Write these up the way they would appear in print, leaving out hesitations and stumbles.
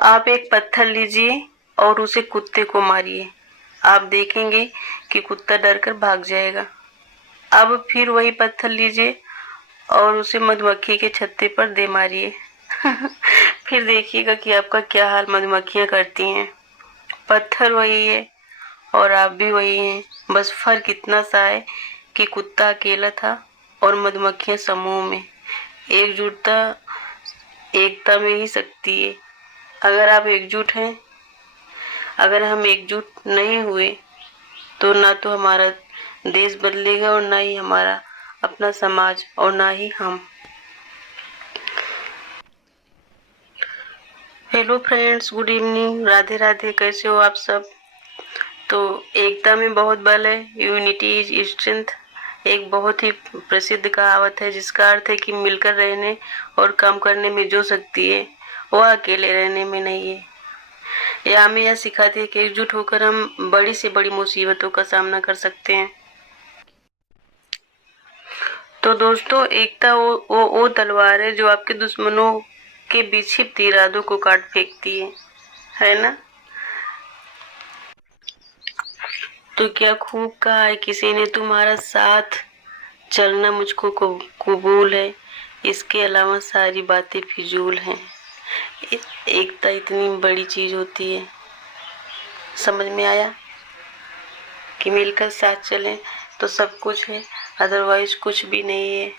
आप एक पत्थर लीजिए और उसे कुत्ते को मारिए। आप देखेंगे कि कुत्ता डरकर भाग जाएगा। अब फिर वही पत्थर लीजिए और उसे मधुमक्खी के छत्ते पर दे मारिए। फिर देखिएगा कि आपका क्या हाल मधुमक्खियां करती हैं। पत्थर वही है और आप भी वही हैं, बस फर्क इतना सा है कि कुत्ता अकेला था और मधुमक्खियां समूह में। एकजुटता एकता में ही शक्ति है। अगर आप एकजुट हैं, अगर हम एकजुट नहीं हुए तो ना तो हमारा देश बदलेगा और ना ही हमारा अपना समाज और ना ही हम। Hello friends, good evening, Radhe Radhe. कैसे हो आप सब? तो एकता में बहुत बल है, यूनिटी इज स्ट्रेंथ एक बहुत ही प्रसिद्ध कहावत है जिसका अर्थ है कि मिलकर रहने और काम करने में जो शक्ति है वह अकेले रहने में नहीं है। यह हमें यह सिखाती है कि एकजुट होकर हम बड़ी से बड़ी मुसीबतों का सामना कर सकते हैं। तो दोस्तों, एकता वो तलवार है जो आपके दुश्मनों के विक्षिप्त इरादों को काट फेंकती है ना? तो क्या खूब कहा है किसी ने, तुम्हारा साथ चलना मुझको कबूल है, इसके अलावा सारी बातें फिजूल हैं। एकता इतनी बड़ी चीज होती है। समझ में आया कि मिलकर साथ चलें तो सब कुछ है, अदरवाइज कुछ भी नहीं है।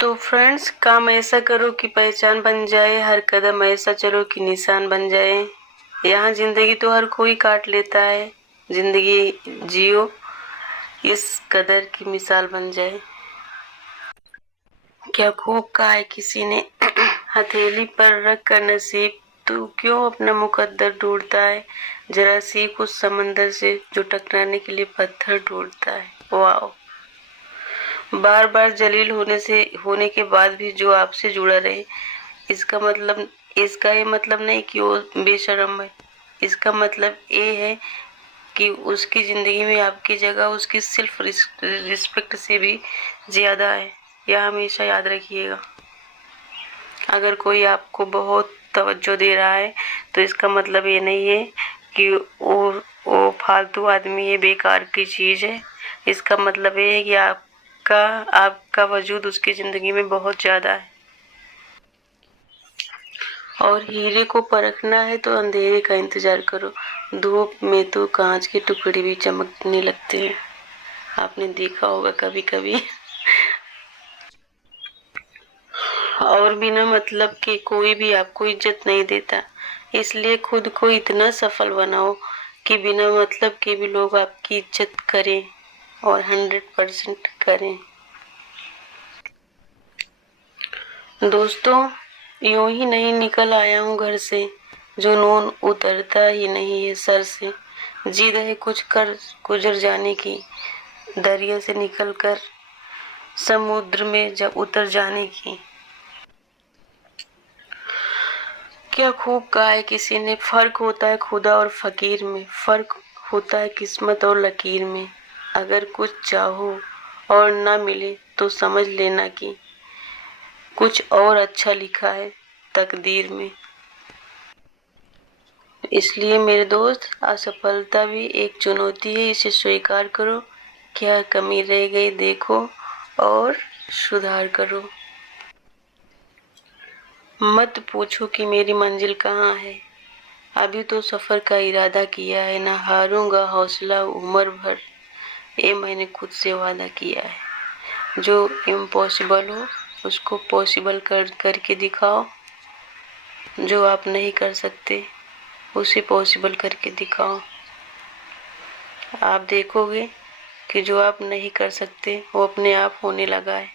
तो फ्रेंड्स, काम ऐसा करो कि पहचान बन जाए, हर कदम ऐसा चलो कि निशान बन जाए। यहाँ जिंदगी तो हर कोई काट लेता है, जिंदगी जियो इस कदर की मिसाल बन जाए। क्या खूब कहा है किसी ने, हथेली पर रख कर नसीब तू क्यों अपना मुकद्दर ढूंढता है, जरा सीख उस समंदर से जो टकराने के लिए पत्थर ढूंढता है। वाह! बार बार जलील होने के बाद भी जो आपसे जुड़ा रहे, इसका ये मतलब नहीं कि वो बेशर्म है। इसका मतलब ये है कि उसकी जिंदगी में आपकी जगह उसकी सिर्फ रिस्पेक्ट से भी ज्यादा है। यह हमेशा याद रखिएगा। अगर कोई आपको बहुत तवज्जो दे रहा है तो इसका मतलब ये नहीं है कि वो फालतू आदमी है, बेकार की चीज है। इसका मतलब ये है कि आपका वजूद उसकी जिंदगी में बहुत ज्यादा है। और हीरे को परखना है तो अंधेरे का इंतजार करो, धूप में तो कांच के टुकड़े भी चमकने लगते हैं। आपने देखा होगा कभी कभी। और बिना मतलब के कोई भी आपको इज्जत नहीं देता, इसलिए खुद को इतना सफल बनाओ कि बिना मतलब के भी लोग आपकी इज्जत करें और 100% करें। दोस्तों, यूं ही नहीं निकल आया हूँ घर से, जुनून उतरता ही नहीं है सर से। जिद है कुछ कर गुजर जाने की, दरिया से निकलकर समुद्र में जब उतर जाने की। क्या खूब कहा है किसी ने, फर्क होता है खुदा और फकीर में, फर्क होता है किस्मत और लकीर में। अगर कुछ चाहो और ना मिले तो समझ लेना कि कुछ और अच्छा लिखा है तकदीर में। इसलिए मेरे दोस्त, असफलता भी एक चुनौती है, इसे स्वीकार करो। क्या कमी रह गई देखो और सुधार करो। मत पूछो कि मेरी मंजिल कहाँ है, अभी तो सफर का इरादा किया है, ना हारूंगा हौसला उम्र भर, ये मैंने खुद से वादा किया है। जो इम्पॉसिबल हो उसको पॉसिबल करके दिखाओ, जो आप नहीं कर सकते उसे पॉसिबल करके दिखाओ। आप देखोगे कि जो आप नहीं कर सकते वो अपने आप होने लगा है।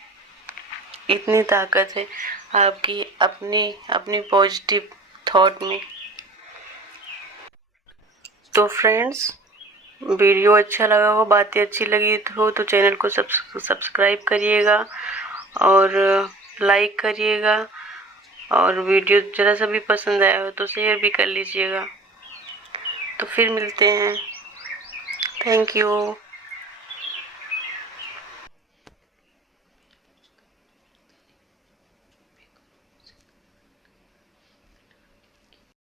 इतनी ताकत है आपकी अपनी पॉजिटिव थॉट में। तो फ्रेंड्स, वीडियो अच्छा लगा हो, बातें अच्छी लगी हो तो चैनल को सब्सक्राइब करिएगा और लाइक करिएगा, और वीडियो जरा सा भी पसंद आया हो तो शेयर भी कर लीजिएगा। तो फिर मिलते हैं। Thank you.